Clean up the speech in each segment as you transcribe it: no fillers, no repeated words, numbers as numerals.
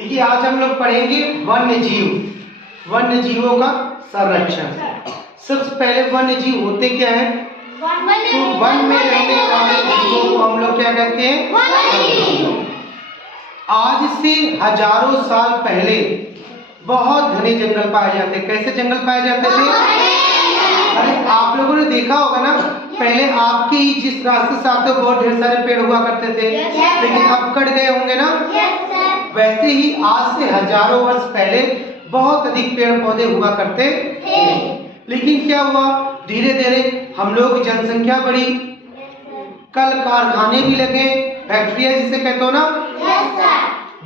देखिए आज हम लोग पढ़ेंगे वन्य जीव, वन्य जीवों का संरक्षण। सबसे पहले वन्य जीव होते क्या है? तो वन में रहने वाले जीवों को हम लोग क्या कहते हैं? वन्य जीव। आज से हजारों साल पहले बहुत घने जंगल पाए जाते। कैसे जंगल पाए जाते थे? अरे आप लोगों ने देखा होगा ना, पहले आपके ही जिस रास्ते से आते हो बहुत ढेर सारे पेड़ हुआ करते थे, लेकिन अब कट गए होंगे ना। वैसे ही आज से हजारों वर्ष पहले बहुत अधिक पेड़ पौधे हुआ करते थे। लेकिन क्या हुआ, धीरे धीरे हम लोग की जनसंख्या बढ़ी, कल कारखाने भी लगे, फैक्ट्रियां जिसे कहते हो ना,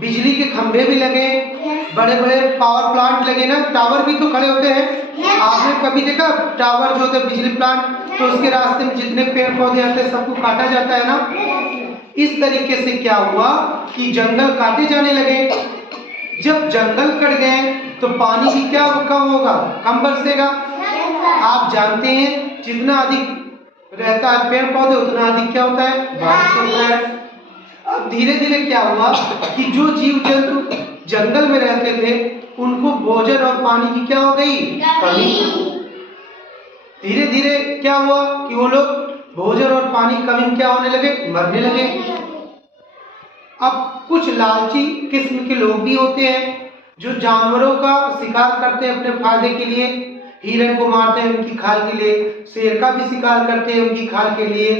बिजली के खंभे भी लगे, बड़े बड़े पावर प्लांट लगे ना, टावर भी तो खड़े होते हैं। आपने कभी देखा टावर जो होते हैं बिजली प्लांट, तो उसके रास्ते में जितने पेड़ पौधे आते हैं सबको काटा जाता है ना। इस तरीके से क्या हुआ कि जंगल काटे जाने लगे। जब जंगल कट गए तो पानी भी क्या कम होगा, कम बरसेगा। आप जानते हैं जितना अधिक रहता है पेड़ पौधे उतना अधिक क्या होता है, बारिश होता है। अब धीरे धीरे क्या हुआ कि जो जीव जंतु जंगल में रहते थे उनको भोजन और पानी की क्या हो गई, कमी। धीरे धीरे क्या हुआ कि वो लोग भोजन और पानी की कमी क्या होने लगे, मरने लगे। अब कुछ लालची किस्म के लोग भी होते हैं जो जानवरों का शिकार करते हैं अपने फायदे के लिए। हिरण को मारते हैं उनकी खाल के लिए, शेर का भी शिकार करते हैं उनकी खाल के लिए।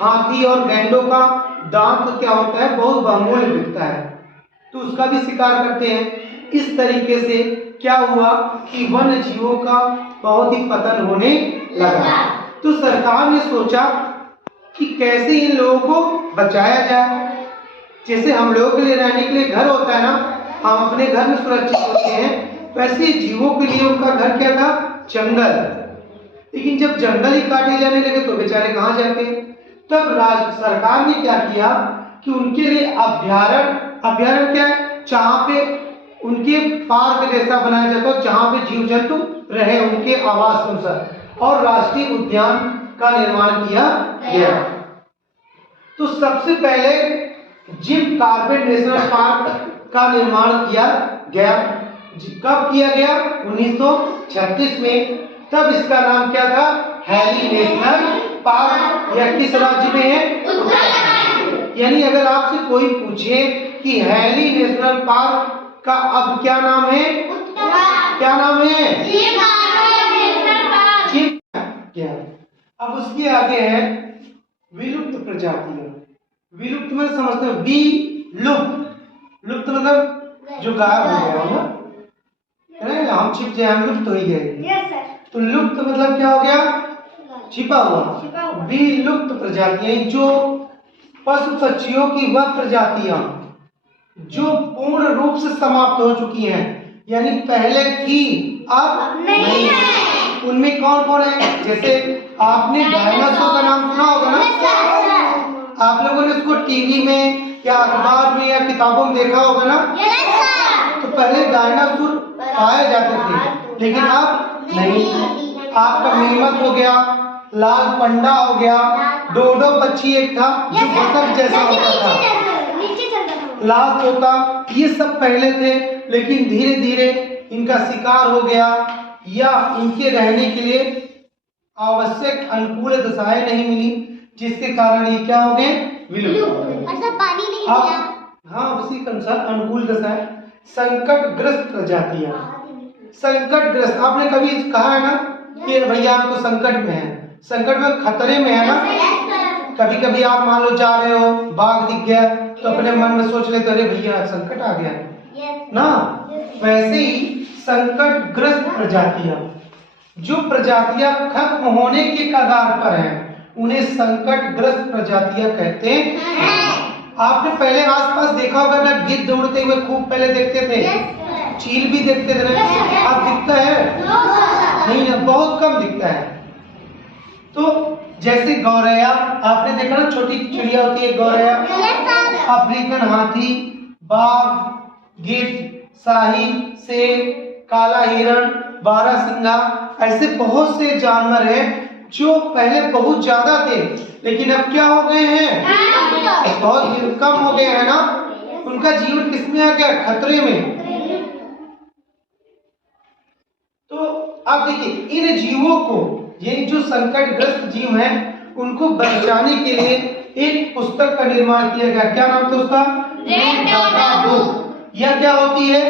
हाथी और गैंडों का दांत क्या होता है, बहुत बहुमूल्य बिकता है, तो उसका भी शिकार करते हैं। इस तरीके से क्या हुआ कि वन्य जीवों का बहुत ही पतन होने लगा। तो सरकार ने सोचा कि कैसे इन लोगों को बचाया जाए। जैसे हम लोगों के लिए रहने के लिए घर होता है ना, हम अपने घर में सुरक्षित होते हैं, वैसे जीवों के लिए उनका घर क्या था, जंगल। लेकिन जब जंगल ही काटे जाने लगे तो बेचारे कहाँ जाते। तब सरकार ने क्या किया कि उनके लिए अभ्यारण्य क्या है, जहाँ पे उनके पार्क जैसा बनाया जाता है, जहाँ पे जीव जंतु रहे उनके आवास अनुसार, और राष्ट्रीय उद्यान का निर्माण किया गया। तो सबसे पहले जिम कॉर्बेट नेशनल पार्क का निर्माण किया गया। कब किया गया? 1936 में। तब इसका नाम क्या था, हैली नेशनल पार्क। यह किस राज्य में है? यानी अगर आपसे कोई पूछे कि हैली नेशनल पार्क का अब क्या नाम है, क्या नाम है? क्या? अब उसके आगे है विलुप्त प्रजातियां। विलुप्त में समझते हो, लुप्त मतलब जो गायब हो गया हो ना, हम छिप जाए, हम लुप्त हो गए। तो लुप्त मतलब क्या हो गया, छिपा हुआ। विलुप्त प्रजातियां, जो पशु पक्षियों की वह प्रजातियां जो पूर्ण रूप से समाप्त हो चुकी हैं, यानी पहले थी अब नहीं है। उनमें कौन कौन है? जैसे आपने डायनासोर का नाम सुना होगा ना, आप लोगों ने उसको टीवी में या अखबार में या किताबों में देखा होगा ना। तो पहले डायनासोर पाए जाते थे, लेकिन अब नहीं। आपका नीमक हो गया, लाल पंडा हो गया, डोडो पक्षी एक था जो बतख जैसा होता था, लाल तोता, ये सब पहले थे। लेकिन धीरे धीरे इनका शिकार हो गया या इनके रहने के लिए आवश्यक अनुकूल दशाएं नहीं मिली, जिसके कारण ये क्या हो गए, विलुप्त। पानी नहीं मिला। हाँ, उसी के अनुसार अनुकूल दशाएं। संकटग्रस्त प्रजातियां, संकटग्रस्त, आपने कभी कहा है ना कि भैया हम तो संकट में है, संकट में खतरे में है ना। कभी कभी आप मान लो जा रहे हो, बाघ दिख गया तो अपने मन में सोच लेते, अरे भैया संकट आ गया ना। वैसे ही संकटग्रस्त प्रजातियां, जो प्रजातियां खत्म होने के कगार पर हैं, उन्हें संकटग्रस्त प्रजातियां कहते हैं। आपने पहले आसपास देखा होगा ना, गिद्ध उड़ते हुए खूब पहले देखते थे, चील भी देखते थे ना, अब दिखता है नहीं है, बहुत कम दिखता है। तो जैसे गौरैया, आपने देखा ना, छोटी चिड़िया होती है गौरैया, अफ्रीकन हाथी, बाघ, गिद्ध, शाही, शेर, काला हिरण, बारहसिंगा, ऐसे बहुत से जानवर हैं जो पहले बहुत ज्यादा थे, लेकिन अब क्या हो गए हैं, बहुत कम हो गए हैं ना। उनका जीवन किसमें आ गया? खतरे में। तो आप देखिए इन जीवों को, ये जो संकटग्रस्त जीव हैं, उनको बचाने के लिए एक पुस्तक का निर्माण किया गया। क्या नाम था उसका? Red data book. यह क्या होती है?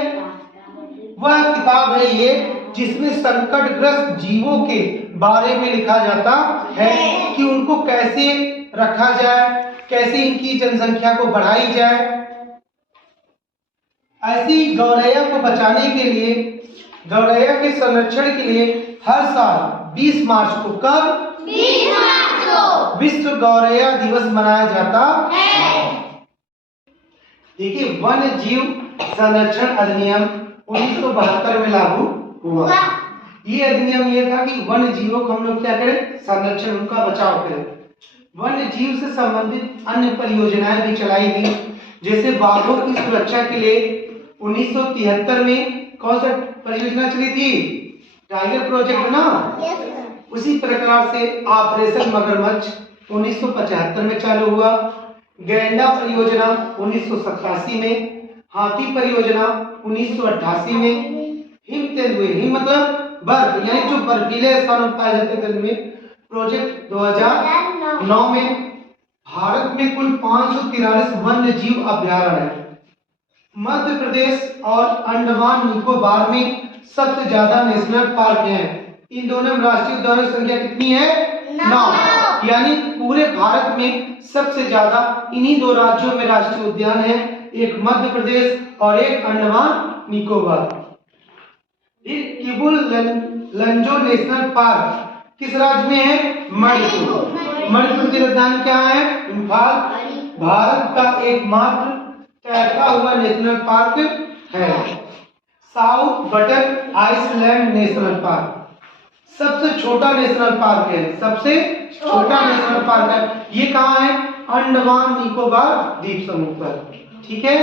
वह किताब है ये जिसमें संकटग्रस्त जीवों के बारे में लिखा जाता है कि उनको कैसे रखा जाए, कैसे इनकी जनसंख्या को बढ़ाई जाए। ऐसी गौरैया को बचाने के लिए, गौरैया के संरक्षण के लिए हर साल 20 मार्च को, कब? 20 मार्च को विश्व गौरैया दिवस मनाया जाता है। देखिए वन्य जीव संरक्षण अधिनियम 1972 में लागू हुआ। ये अधिनियम ये था कि वन्य जीवों को हम लोग क्या करें? संरक्षण, उनका बचाव करें। वन्य जीव से संबंधित अन्य परियोजनाएं भी चलाई गई, जैसे बाघों की सुरक्षा के लिए 1973 में कौन सा परियोजना चली थी? टाइगर प्रोजेक्ट ना। उसी प्रकार से ऑपरेशन मगरमच्छ 1975 में चालू हुआ, गैंडा परियोजना 1987 में, हाथी परियोजना 1988 में, हिम तेंदुए, हिम मतलब बर्फ, यानी जो बर्फीले स्थानों पर पाए जाते तेंदुए, प्रोजेक्ट 2009 में। भारत में कुल 543 वन्य जीव अभ्यारण्य है। मध्य प्रदेश और अंडमान निकोबार में सबसे ज्यादा नेशनल पार्क हैं। इन दोनों में राष्ट्रीय उद्यानों की संख्या कितनी है? 9। यानी पूरे भारत में सबसे ज्यादा इन्हीं दो राज्यों में राष्ट्रीय उद्यान है, एक मध्य प्रदेश और एक अंडमान निकोबार। किबुल लंजो नेशनल पार्क किस राज्य में है? मणिपुर। मणिपुर की राजधानी क्या है? इम्फाल। भारत का एकमात्र तैरता हुआ नेशनल पार्क है। South Button Island National Park सबसे छोटा नेशनल पार्क है, सबसे छोटा नेशनल पार्क है। ये कहाँ है? अंडमान निकोबार द्वीप समूह पर। ठीक है।